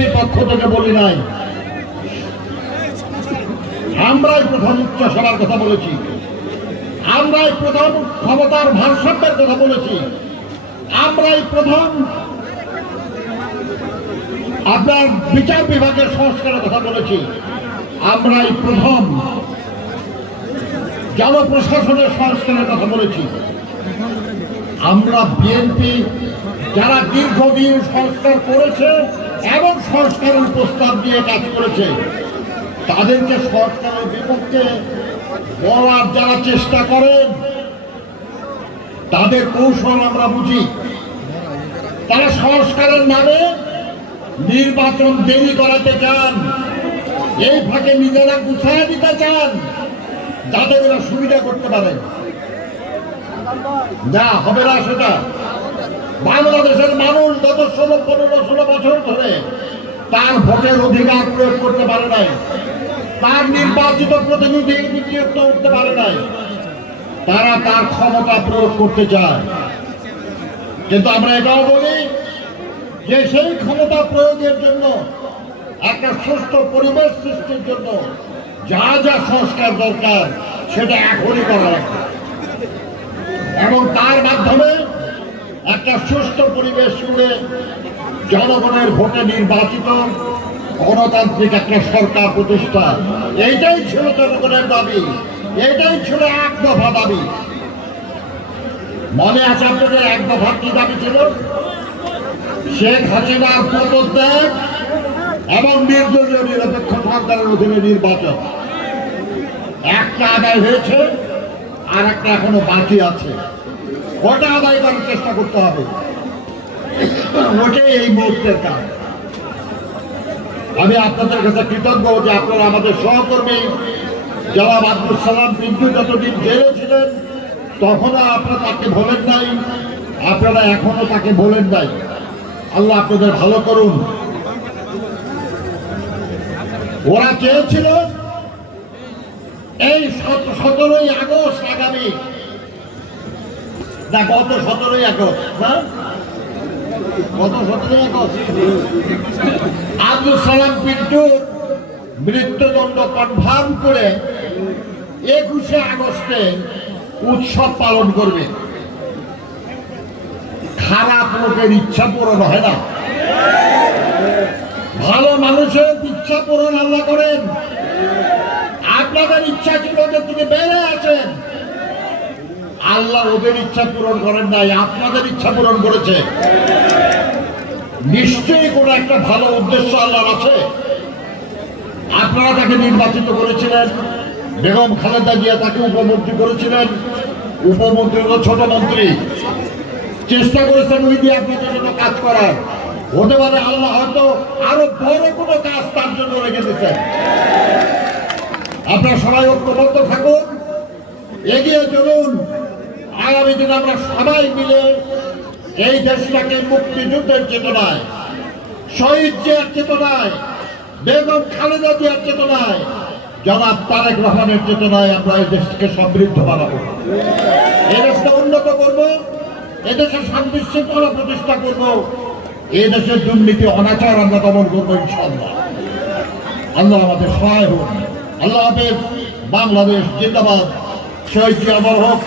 বিএনপির পক্ষ থেকে বলি নাই। আমরাই প্রথম উচ্চ সভার কথা বলেছি। আমরাই প্রথম ক্ষমতার ভারসাম্যের কথা বলেছি। আমরাই প্রথম আপনার বিচার বিভাগের সংস্কারের কথা বলেছি। আমরাই প্রথম জনপ্রশাসনের সংস্কারের কথা বলেছি। আমরা বিএনপি যারা দীর্ঘদিন সংস্কার করেছে এবং সংস্কারের প্রস্তাব দিয়ে কাজ করেছে। তাদেরকে সরকারের বিপক্ষে বলার যারা চেষ্টা করেন তাদের কৌশল আমরা বুঝি। তারা সংস্কারের নামে নির্বাচন দেরি করাতে চান। এই ফাঁকে নিজেরা গুছায় দিতে চান, যাতে এরা সুবিধা করতে পারে। না, হবে না সেটা। বাংলাদেশের মানুষ গত ষোলো, পনেরো, ষোলো বছর ধরে তার ভোটের অধিকার প্রয়োগ করতে পারে নাই। তার নির্বাচিত প্রতিনিধি নিযুক্ত উঠতে পারে নাই। তারা তার ক্ষমতা প্রয়োগ করতে চায়। কিন্তু আমরা এটাও বলি যে সেই ক্ষমতা প্রয়োগের জন্য, একটা সুস্থ পরিবেশ সৃষ্টির জন্য যা যা সংস্কার দরকার সেটা এখনই করা এবং তার মাধ্যমে একটা সুস্থ পরিবেশ জুড়ে জনগণের ভোটে নির্বাচিত গণতান্ত্রিক একটা সরকার প্রতিষ্ঠা। এইটাই ছিল জনগণের দাবি। এইটাই ছিল এক দফা দাবি। মনে আছে আপনাদের এক দফা কি দাবি ছিল? শেখ হাসিনার পদত্যাগ এবং নির্দলীয় নিরপেক্ষ সরকারের অধীনে নির্বাচন। একটা আদায় হয়েছে আর একটা এখনও বাকি আছে। ওটা আদায় করার চেষ্টা করতে হবে। ওটাই এই মুহূর্তের কাজ। আমি আপনাদের কাছে কৃতজ্ঞ যে আপনারা আমাদের সহকর্মী জনাব আব্দুল সালাম পিন্টু যতদিন জেলে ছিলেন, তখনও আপনারা তাকে বলেন নাই, আপনারা এখনও তাকে বলেন নাই। আল্লাহ আপনাদের ভালো করুন। ওরা চেয়েছিল এই সতেরোই আগস্ট আগামী না গত সতেরোই আগস্ট, না? গত সতেরোই আগস্ট? আব্দুল সালাম পিন্টু মৃত্যুদণ্ড কনফার্ম করে একুশে আগস্টে উৎসব পালন করবে। খারাপ লোকের ইচ্ছা পূরণ হয় না। ভালো মানুষের ইচ্ছা পূরণ আল্লাহ করেন। আপনাদের ইচ্ছা ছিল ওদের থেকে বেড়ে আছেন আল্লাহ ওদের ইচ্ছা পূরণ করেন নাই, আপনাদের ইচ্ছা পূরণ করেছে। নিশ্চয়ই কোনো একটা ভালো উদ্দেশ্য আল্লাহর আছে। আপনারা তাকে নির্বাচিত করেছিলেন, বেগম খালেদা জিয়া তাকে উপমন্ত্রী করেছিলেন। উপমন্ত্রী হলো ছোট মন্ত্রী। চেষ্টা করেছেন ওই দিয়ে আপনাদের জন্য কাজ করার। হতে পারে আল্লাহ হয়তো আরও বড় কোনো কাজ তার জন্য রেখে দিচ্ছেন আপনারা সবাই ঐক্যবদ্ধ থাকুন, এগিয়ে চলুন। আগামী দিন আমরা সবাই মিলে এই দেশটাকে মুক্তিযুদ্ধের চেতনায়, শহীদ জিয়ার চেতনায়, বেগম খালেদা জিয়ার চেতনায়, জনাব তারেক রহমানের চেতনায় আমরা এই দেশকে সমৃদ্ধ বানাবো। এই দেশকে উন্নত করব এদেশে শান্তি শৃঙ্খলা প্রতিষ্ঠা করব এই দেশের দুর্নীতি, অনাচার আমরা দমন করব ইনশাল্লাহ আল্লাহ আমাদের সহায় হোক, আল্লাহ হাফেজ, বাংলাদেশ জিন্দাবাদ, শহীদ জিয়া হোক